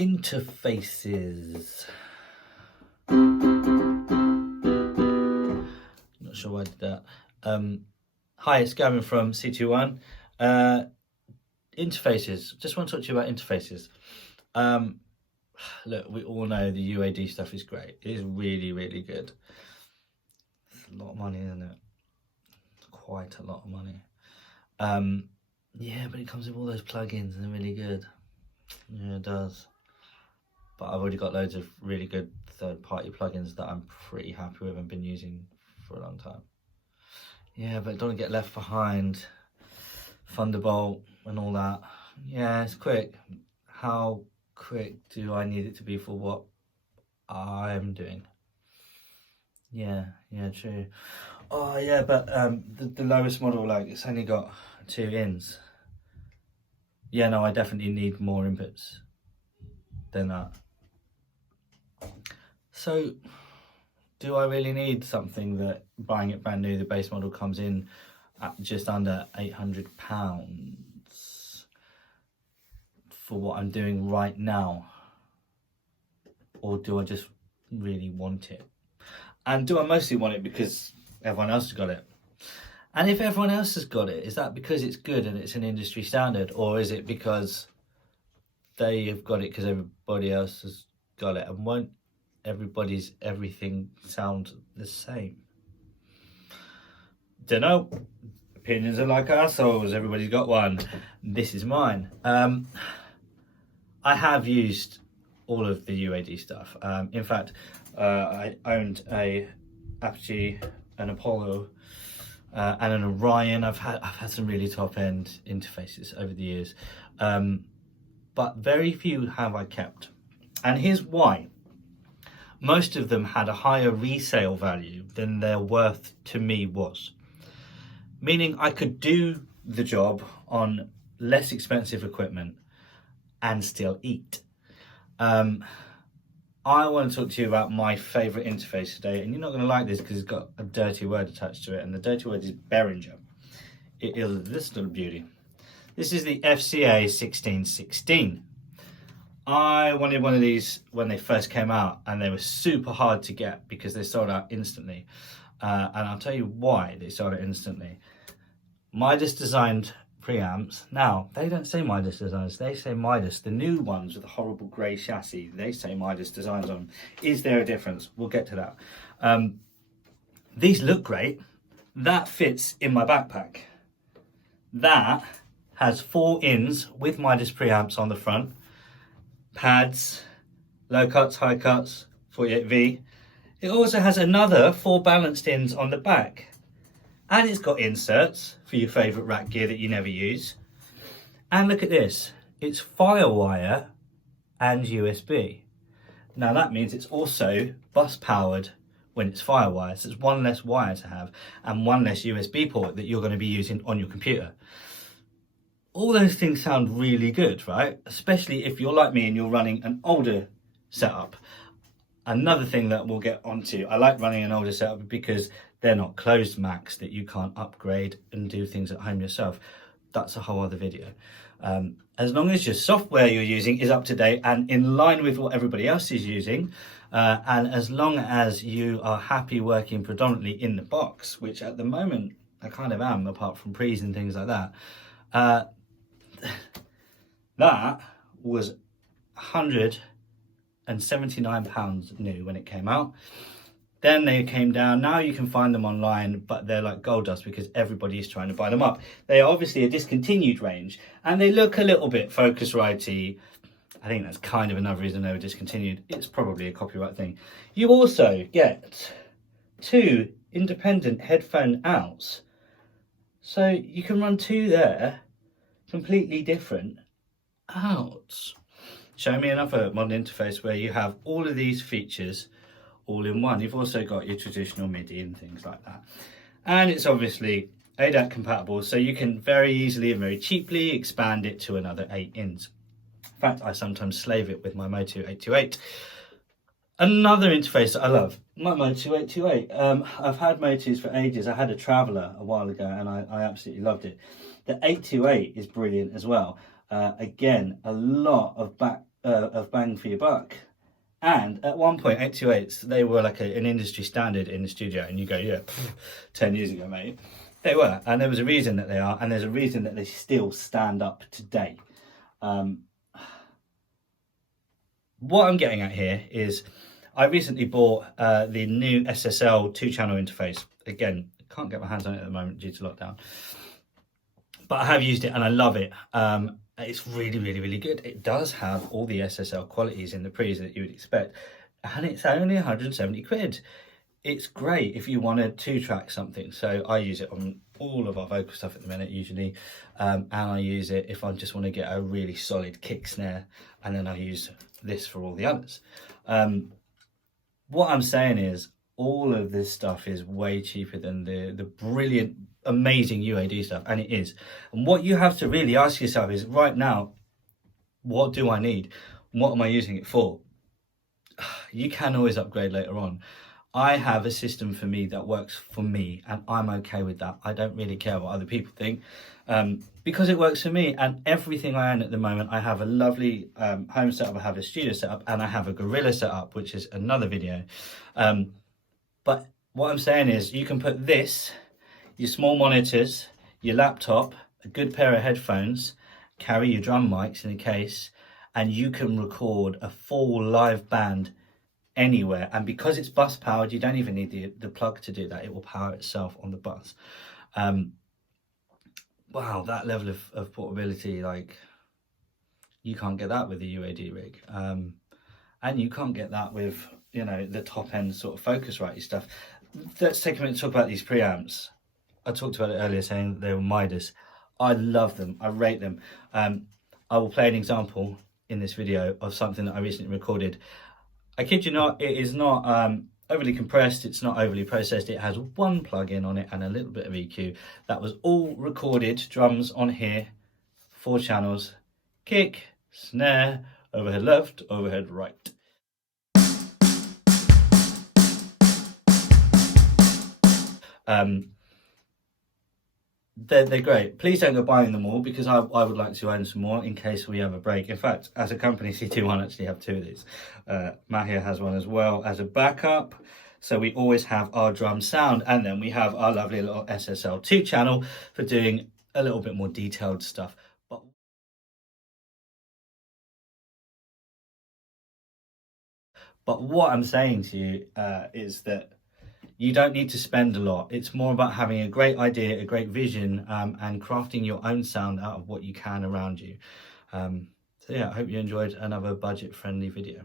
Interfaces. Not sure why I did that. Hi, it's Gavin from C21. Interfaces. Just want to talk to you about interfaces. Look, we all know the UAD stuff is great. It is really, really good. It's a lot of money, isn't it? Quite a lot of money. Yeah, but it comes with all those plugins and they're really good. Yeah, it does. But I've already got loads of really good third-party plugins that I'm pretty happy with and been using for a long time. Yeah, but don't get left behind. Thunderbolt and all that. Yeah, it's quick. How quick do I need it to be for what I'm doing? Yeah, true. Oh yeah, but the lowest model, like, it's only got 2 ins. Yeah, no, I definitely need more inputs than that. So, do I really need something that, buying it brand new, the base model comes in at just under £800 for what I'm doing right now? Or do I just really want it? And do I mostly want it because everyone else has got it? And if everyone else has got it, is that because it's good and it's an industry standard? Or is it because they have got it because everybody else has got it? And won't everybody's everything sound the same? Don't know. Opinions are like assholes. Everybody's got one. This is mine. I have used all of the UAD stuff. In fact, I owned a Apogee, an Apollo, and an Orion. I've had some really top end interfaces over the years, but very few have I kept. And here's why. Most of them had a higher resale value than their worth to me was. Meaning I could do the job on less expensive equipment and still eat. I want to talk to you about my favourite interface today, and you're not going to like this because it's got a dirty word attached to it, and the dirty word is Behringer. It is this little beauty. This is the Fca1616. I wanted one of these when they first came out, and they were super hard to get because they sold out instantly. And I'll tell you why they sold it instantly. Midas designed preamps. Now, they don't say Midas Designs, they say Midas. The new ones with the horrible grey chassis, they say Midas Designs on them. Is there a difference? We'll get to that. These look great. That fits in my backpack. That has 4 ins with Midas preamps on the front. Pads, low cuts, high cuts, 48V. It also has another 4 balanced ins on the back. And it's got inserts for your favourite rack gear that you never use. And look at this. It's Firewire and USB. Now that means it's also bus powered when it's Firewire. So it's 1 less wire to have and 1 less USB port that you're going to be using on your computer. All those things sound really good, right? Especially if you're like me and you're running an older setup. Another thing that we'll get onto, I like running an older setup because they're not closed Macs that you can't upgrade and do things at home yourself. That's a whole other video. As long as your software you're using is up to date and in line with what everybody else is using, and as long as you are happy working predominantly in the box, which at the moment I kind of am, apart from pre's and things like that, that was £179 new when it came out. Then they came down. Now you can find them online, but they're like gold dust because everybody is trying to buy them up. They are obviously a discontinued range, and they look a little bit Focusrite-y. I think that's kind of another reason they were discontinued. It's probably a copyright thing. You also get 2 independent headphone outs. So you can run 2 there, completely different outs. Show me another modern interface where you have all of these features all in one. You've also got your traditional MIDI and things like that. And it's obviously ADAT compatible, so you can very easily and very cheaply expand it to another 8 ins. In fact, I sometimes slave it with my Motu 828. Another interface that I love, my Motu 828. I've had Motus for ages. I had a Traveller a while ago and I absolutely loved it. The 828 is brilliant as well. Again, a lot of back of bang for your buck. And at one point, 828s, they were like an industry standard in the studio. And you go, yeah, 10 years ago, mate. They were. And there was a reason that they are. And there's a reason that they still stand up today. What I'm getting at here is I recently bought the new SSL 2-channel interface. Again, I can't get my hands on it at the moment due to lockdown. But I have used it and I love it. It's really, really, really good. It does have all the SSL qualities in the pre's that you would expect. And it's only 170 quid. It's great if you want to 2-track something. So I use it on all of our vocal stuff at the minute usually. And I use it if I just want to get a really solid kick snare. And then I use this for all the others. What I'm saying is all of this stuff is way cheaper than the brilliant, amazing UAD stuff, and it is. And what you have to really ask yourself is, right now, what do I need? What am I using it for? You can always upgrade later on. I have a system for me that works for me, and I'm okay with that. I don't really care what other people think, because it works for me. And everything I own at the moment, I have a lovely home setup, I have a studio setup, and I have a Gorilla setup, which is another video. But what I'm saying is, you can put this, your small monitors, your laptop, a good pair of headphones, carry your drum mics in a case, and you can record a full live band anywhere. And because it's bus powered, you don't even need the plug to do that. It will power itself on the bus. Wow, that level of portability, like, you can't get that with a UAD rig. And you can't get that with, you know, the top end sort of Focusrite stuff. Let's take a minute to talk about these preamps. I talked about it earlier saying they were Midas. I love them, I rate them. I will play an example in this video of something that I recently recorded. I kid you not, it is not overly compressed, it's not overly processed. It has one plug-in on it and a little bit of EQ. That was all recorded, drums on here, 4 channels, kick, snare, overhead left, overhead right. They're great. Please don't go buying them all, because I would like to own some more in case we have a break. In fact, as a company, C21 actually have 2 of these. Mahia has one as well as a backup. So we always have our drum sound, and then we have our lovely little SSL 2 channel for doing a little bit more detailed stuff. But what I'm saying to you is that you don't need to spend a lot. It's more about having a great idea, a great vision, and crafting your own sound out of what you can around you. So yeah, I hope you enjoyed another budget-friendly video.